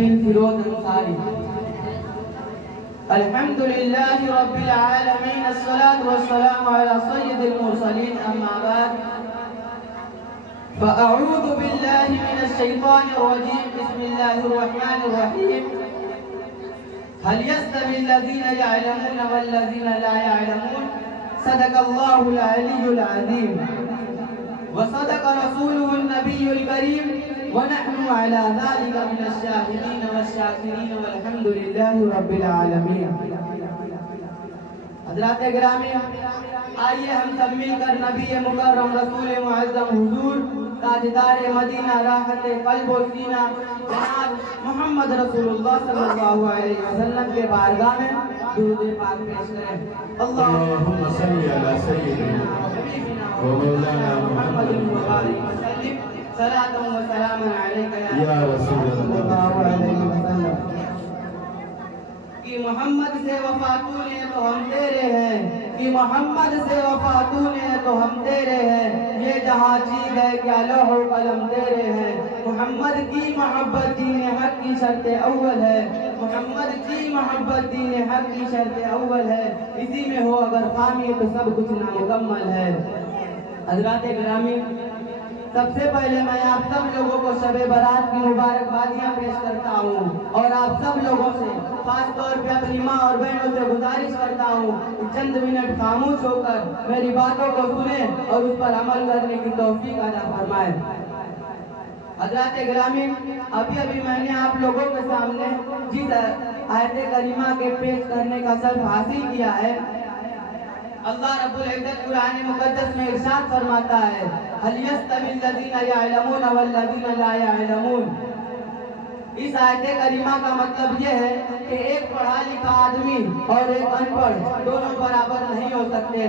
فیروز انصاری الحمد لله رب العالمين الصلاة والسلام على سيد المرسلين أما بعد فأعوذ بالله من الشيطان الرجيم بسم الله الرحمن الرحيم هل يستوي الذين يعلمون والذين لا يعلمون صدق الله العلي العظيم وصدق رسوله النبي الكريم ونحن على ذلك من الشاهدين والشاكرين والحمد لله رب العالمين. حضرات گرامی، آئیے ہم سب مل کر نبی مکرم رسول معظم حضور تاجدار مدینہ راحت قلب و سینہ جناب محمد رسول اللہ صلی اللہ علیہ وسلم کے بارگاہ میں درود پاک پیش کریں. اللهم صل على سيدنا ومولانا محمد وبارک وسلم صلاۃ و سلام علیک یا رسول اللہ علیہ وسلم. کہ محمد سے وفا تو نے تو ہم تیرے ہیں، کہ محمد سے وفا تو نے تو ہم تیرے ہیں، یہ جہاں چیز ہے کیا لوح و قلم تیرے ہیں. محمد کی محبت دین حق کی شرط اول ہے، محمد کی محبت دین حق کی شرط اول ہے، اسی میں ہو اگر خامی تو سب کچھ نامکمل ہے. حضرات گرامی، سب سے پہلے میں آپ سب لوگوں کو شب برات کی مبارکبادیاں پیش کرتا ہوں اور آپ سب لوگوں سے خاص طور پہ اپنی ماں اور بہنوں سے گزارش کرتا ہوں کہ چند منٹ خاموش ہو کر میری باتوں کو سنیں اور اس پر عمل کرنے کی توفیق عطا فرمائیں. حضرات گرامی، ابھی میں نے آپ لوگوں کے سامنے جس آیت کریمہ کے پیش کرنے کا شرف حاصل کیا ہے، اللہ رب العزت قرآن مقدس میں ارشاد فرماتا ہے هل يستوي الذين يعلمون والذين لا يعلمون. اس آیت کریمہ کا مطلب یہ ہے کہ ایک پڑھا لکھا آدمی اور ایک ان پڑھ دونوں برابر نہیں ہو سکتے.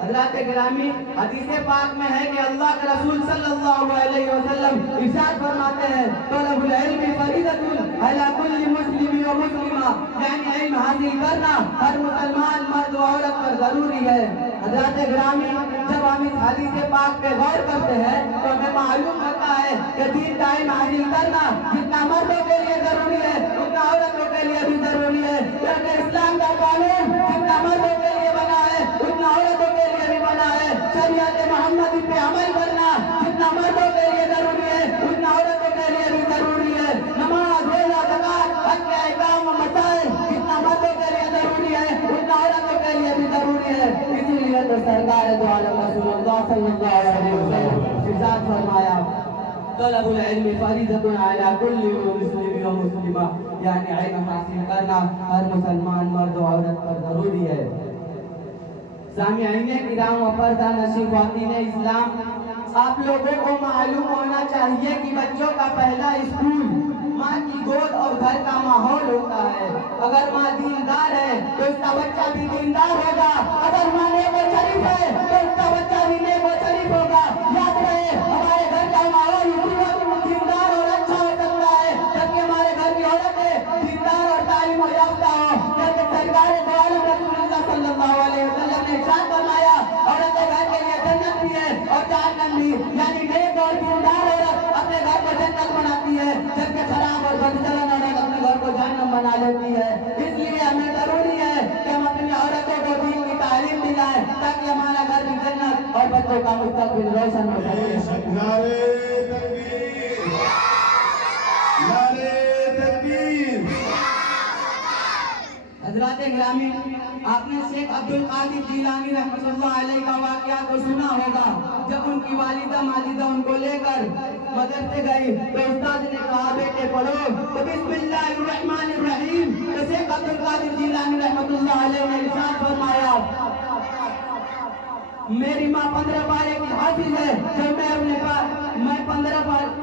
حضرات گرامی، حدیث پاک میں ہے کہ اللہ کے رسول صلی اللہ علیہ وسلم ارشاد فرماتے ہیں طلب العلم فریضۃ علی کل مسلم و مسلمہ، یعنی علم حاصل کرنا ہر مسلمان مرد و عورت پر ضروری ہے. حضرات گرامی، جب ہم اس حدیث پاک پہ غور کرتے ہیں تو ہمیں معلوم ہوتا ہے کہ دین کا علم حاصل کرنا جتنا مردوں کے لیے ضروری ہے اتنا عورتوں کے لیے بھی ضروری ہے، کیونکہ اسلام کا قانون جتنا مردوں کے لیے بنا ہے اتنا عورتوں کے لیے بھی بنا ہے. شریعت محمدی پہ عمل کرنا جتنا مردوں کے لیے ضروری ہے اتنا عورتوں کے لیے بھی ضروری ہے. نماز، روزہ، زکات، حج کے احکام و مسائل جتنا مردوں کے لیے ضروری ہے اتنا عورتوں کے لیے بھی ضروری ہے. اسی لیے تو سرکار دو عالم رسول اللہ صلی اللہ علیہ وسلم ارشاد فرمایا طلب العلم فریضۃ علی کل مسلم و مسلمہ، یعنی علم حاصل کرنا ہر مسلمان مرد و عورت پر ضروری ہے. سامعین کرام و پردہ نشین خواتین اسلام، آپ لوگوں کو معلوم ہونا چاہیے کہ بچوں کا پہلا اسکول ماں کی گود اور گھر کا ماحول ہوتا ہے. اگر ماں دیندار ہے تو اس کا بچہ بھی دیندار ہوگا، اگر ماں نیک و شریف ہے تو اس کا بچہ بھی نیک و شریف ہوگا. یاد رہے، ہمارے گھر کا ماحول اسی وقت دیندار اور اچھا ہو سکتا ہے جبکہ ہمارے گھر کی عورتیں دیندار اور تعلیم و یافتہ ہو. جبکہ سرکار دو عالم رسول اللہ صلی اللہ علیہ وسلم نے ارشاد فرمایا عورتیں گھر کے لیے جنت بھی ہے اور جہنم بھی، یعنی نیک اور دیندار عورت اپنے گھر کو جنت بناتی ہے جبکہ خراب اور بدچلن عورت اپنے گھر کو جہنم بنا لیتی ہے. اس لیے ہمیں ضروری ہے کہ ہم اپنی عورتوں کو دین کی تعلیم دلائیں تاکہ ہمارا گھر بھی جنت اور بچوں کا مستقبل روشن ہو سکے. نعرے تکبیر، نعرے تکبیر. حضرات گرامی، آپ نے شیخ عبدالقادر جیلانی رحمۃ اللہ علیہ کا واقعہ تو سنا ہوگا. جب ان کی والدہ ماجدہ ان کو لے کر مدرسے گئی تو استاد نے کہا بیٹے پڑھو، تو بسم اللہ الرحمن الرحیم. تو شیخ عبدالقادر جیلانی رحمۃ اللہ علیہ نے ارشاد فرمایا میری ماں 15 پارے کی حافظ ہے، جب میں 15 پارے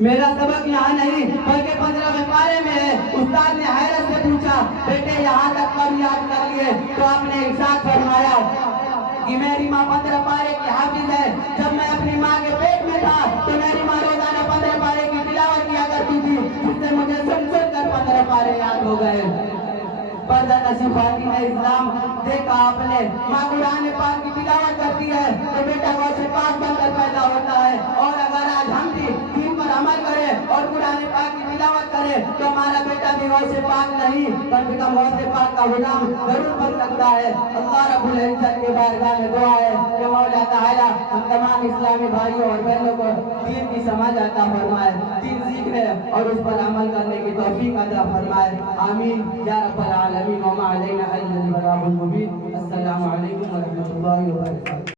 میرا سبق یہاں نہیں بلکہ 15ویں پارے میں ہے. استاد نے حیرت سے پوچھا بیٹے یہاں تک کب یاد کر لیے؟ تو آپ نے ارشاد فرمایا کہ میری ماں 15 پارے کی حافظ ہے، جب میں اپنی ماں کے پیٹ میں تھا تو میری ماں روزانہ 15 پارے کی تلاوت کیا کرتی تھی، جس سے مجھے سن کر 15 پارے یاد ہو گئے. پردہ نشین خواتین اسلام، دیکھا آپ نے ماں قرآن پاک کی تلاوت کرتی ہے تو بیٹا غوث پاک بن کر پیدا ہوتا ہے. اور اگر آج ہم بھی دین پر عمل کریں غوث پاک نہیں بلکہ غوث پاک کا غلام ضرور بن سکتا ہے۔ اللہ رب العزت کی بارگاہ میں دعا ہے کہ مولا تعالی ہم تمام اسلامی بھائیوں اور بہنوں کو دین کی سمجھ عطا فرمائے، دین سیکھنے اور اس پر عمل کرنے کی توفیق عطا فرمائے، آمین یا رب العالمین۔ وما علینا الا البلاغ المبین۔ السلام علیکم ورحمۃ اللہ وبرکاتہ۔